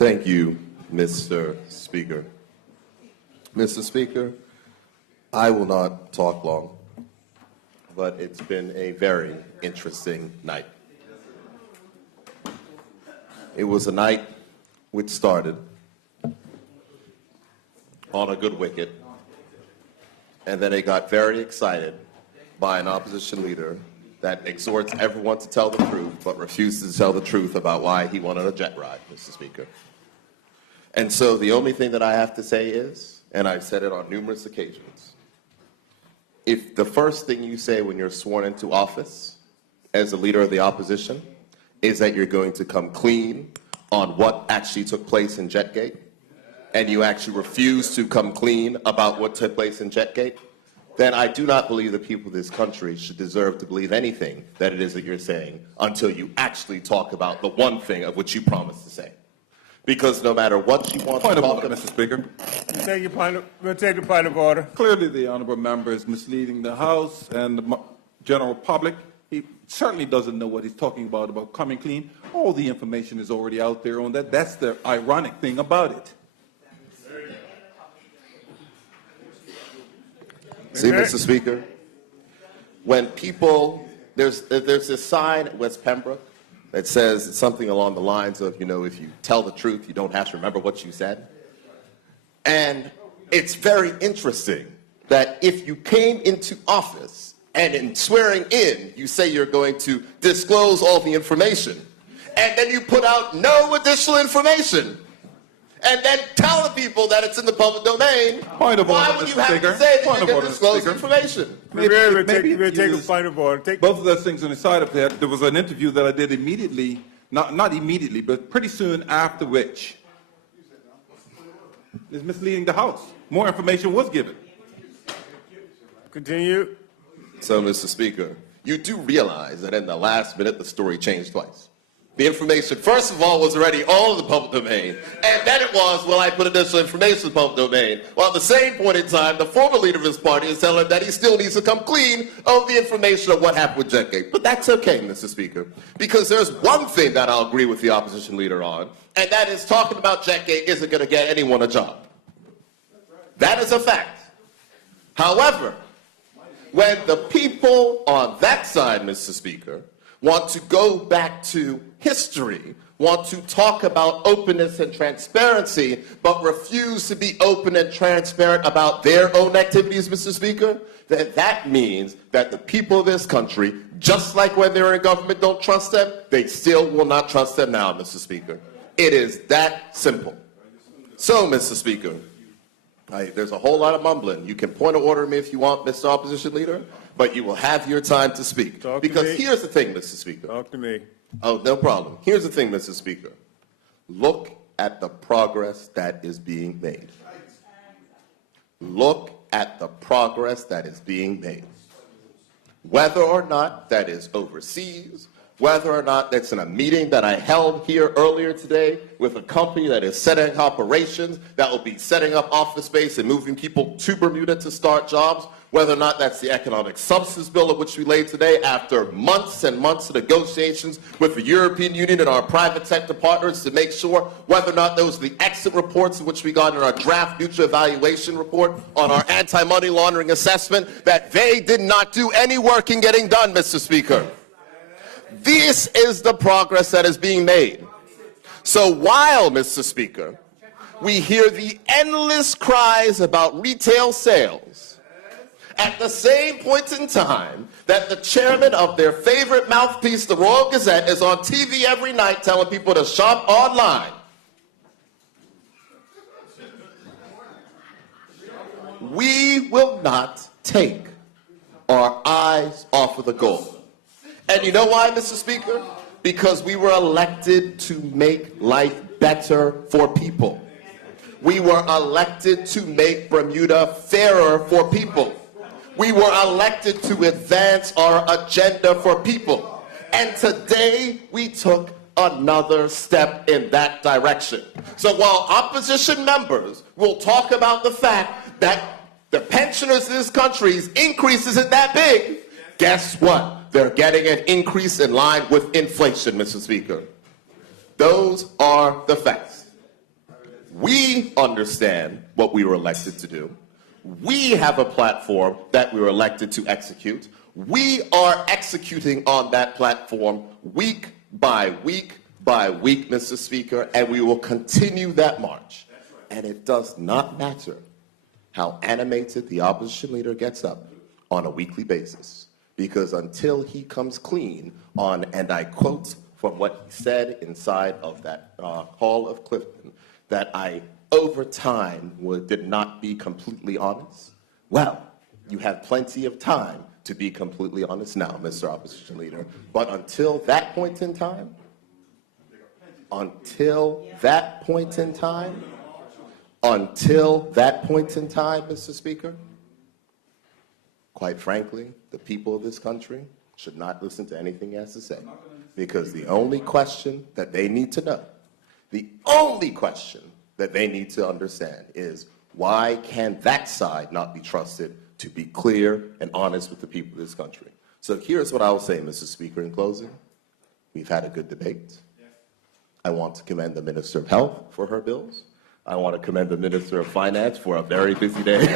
Thank you, Mr. Speaker. Mr. Speaker, I will not talk long, but it's been a very interesting night. It was a night which started on a good wicket, and then it got very excited by an opposition leader that exhorts everyone to tell the truth, but refuses to tell the truth about why he wanted a jet ride, Mr. Speaker. And so the only thing that I have to say is, and I've said it on numerous occasions, if the first thing you say when you're sworn into office as a leader of the opposition is that you're going to come clean on what actually took place in Jetgate, and you actually refuse to come clean about what took place in Jetgate, then I do not believe the people of this country should deserve to believe anything that it is that you're saying until you actually talk about the one thing of which you promised to say. Because no matter what you want to talk about... Mr. Speaker. We'll take the point of order. Clearly, the honourable member is misleading the House and the general public. He certainly doesn't know what he's talking about coming clean. All the information is already out there on that. That's the ironic thing about it. See, Mr. Speaker, when people... There's this sign at West Pembroke that says something along the lines of, you know, if you tell the truth, you don't have to remember what you said. And it's very interesting that if you came into office and in swearing in, you say you're going to disclose all the information, and then you put out no additional information, and then tell the people that it's in the public domain, why would you have to say that you're going to disclose information? We'll take a point of order. Both of those things on the side of that, there was an interview that I did immediately, not immediately, but pretty soon after which is misleading the House. More information was given. Continue. So, Mr. Speaker, you do realize that in the last minute the story changed twice. The information, first of all, was already all in the public domain, and then it was, well, I put additional information in the public domain. Well, at the same point in time, the former leader of his party is telling him that he still needs to come clean of the information of what happened with Jetgate. But that's okay, Mr. Speaker, because there's one thing that I'll agree with the opposition leader on, and that is talking about Jetgate isn't going to get anyone a job. That is a fact. However, when the people on that side, Mr. Speaker, want to go back to history, want to talk about openness and transparency, but refuse to be open and transparent about their own activities, Mr. Speaker, then that means that the people of this country, just like when they're in government, don't trust them, they still will not trust them now, Mr. Speaker. It is that simple. So, Mr. Speaker, there's a whole lot of mumbling. You can point of order me if you want, Mr. Opposition Leader, but you will have your time to speak. Because here's the thing, Mr. Speaker. Talk to me. Oh, no problem. Here's the thing, Mr. Speaker. Look at the progress that is being made. Look at the progress that is being made. Whether or not that is overseas, whether or not that's in a meeting that I held here earlier today with a company that is setting up operations, that will be setting up office space and moving people to Bermuda to start jobs, whether or not that's the economic substance bill of which we laid today after months and months of negotiations with the European Union and our private sector partners to make sure whether or not those are the exit reports in which we got in our draft neutral evaluation report on our anti-money laundering assessment, that they did not do any work in getting done, Mr. Speaker. This is the progress that is being made. So while, Mr. Speaker, we hear the endless cries about retail sales, at the same point in time that the chairman of their favorite mouthpiece, the Royal Gazette, is on TV every night telling people to shop online, we will not take our eyes off of the goal. And you know why, Mr. Speaker? Because we were elected to make life better for people. We were elected to make Bermuda fairer for people. We were elected to advance our agenda for people. And today we took another step in that direction. So while opposition members will talk about the fact that the pensioners in this country's increase isn't that big, guess what? They're getting an increase in line with inflation, Mr. Speaker. Those are the facts. We understand what we were elected to do. We have a platform that we were elected to execute. We are executing on that platform week by week by week, Mr. Speaker, and we will continue that march. And it does not matter how animated the opposition leader gets up on a weekly basis, because until he comes clean on, and I quote from what he said inside of that hall of Clifton, that I, over time, did not be completely honest, well, you have plenty of time to be completely honest now, Mr. Opposition Leader. But until that point in time, Mr. Speaker, quite frankly, the people of this country should not listen to anything he has to say, because the only question that they need to know, the only question that they need to understand is, why can that side not be trusted to be clear and honest with the people of this country? So here's what I will say, Mr. Speaker, in closing. We've had a good debate. I want to commend the Minister of Health for her bills. I want to commend the Minister of Finance for a very busy day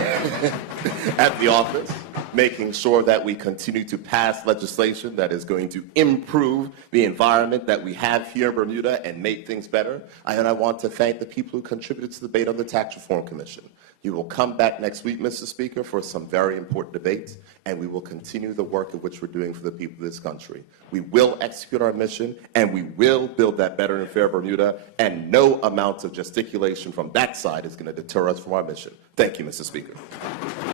at the office, making sure that we continue to pass legislation that is going to improve the environment that we have here in Bermuda and make things better. And I want to thank the people who contributed to the debate on the Tax Reform Commission. You will come back next week, Mr. Speaker, for some very important debates, and we will continue the work of which we're doing for the people of this country. We will execute our mission, and we will build that better and fair Bermuda, and no amount of gesticulation from that side is going to deter us from our mission. Thank you, Mr. Speaker.